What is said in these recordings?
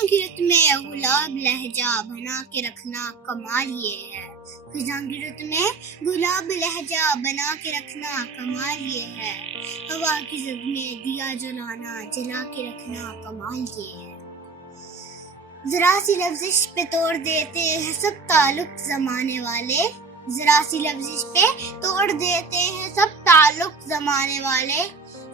خزاں کی رت میں گلاب لہجہ بنا کے رکھنا کمال یہ ہے. خزاں کی رت میں گلاب لہجہ بنا کے رکھنا کمال یہ ہے. ہوا کی زد میں دیا جلانا جلا کے رکھنا کمال یہ ہے. ذرا سی لفزش پہ توڑ دیتے ہیں سب تعلق زمانے والے. ذرا سی لفزش پہ توڑ دیتے ہیں سب تعلق زمانے والے.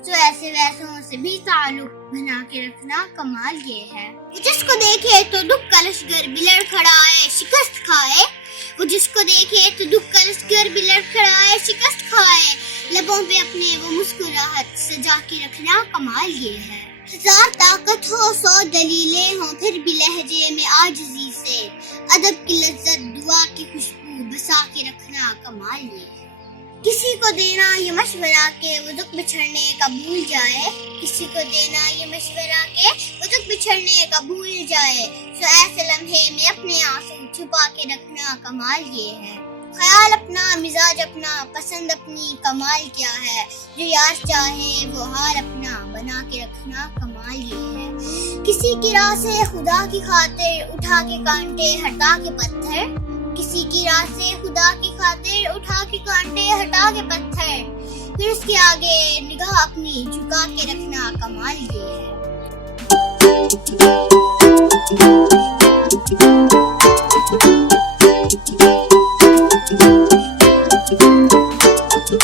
تو ایسے ویسوں سے بھی تعلق بنا کے رکھنا کمال یہ ہے. وہ جس کو دیکھے تو دکھ کا لشکر بھی لڑکھڑائے شکست کھائے. وہ جس کو دیکھے تو دکھ کا لشکر بھی لڑکھڑائے شکست کھائے. لبوں پہ اپنے وہ مسکراہٹ سجا کے رکھنا کمال یہ ہے. ہزار طاقت ہو 100 دلیلیں ہوں پھر بھی لہجے میں عاجزی سے ادب کی لذت دعا کی خوشبو بسا کے رکھنا کمال یہ ہے. کسی کو دینا یہ مشورہ کہ وہ دکھ بچھڑنے کا بھول جائے. کسی کو دینا یہ مشورہ کہ وہ دکھ بچھڑنے کا بھول جائے. تو ایسے لمحے میں اپنے آنسو چھپا کے رکھنا کمال یہ ہے. خیال اپنا مزاج اپنا پسند اپنی کمال کیا ہے. جو یار چاہے وہ حال اپنا بنا کے رکھنا کمال یہ ہے. کسی کی راہ سے خدا کی خاطر اٹھا کے کانٹے ہٹا کے پتھر. کسی کی راہ سے خدا کی خاطر اٹھا کے کانٹے ہٹا کے پتھر. پھر اس کے آگے نگاہ اپنی جھکا کے رکھنا کمال یہ ہے.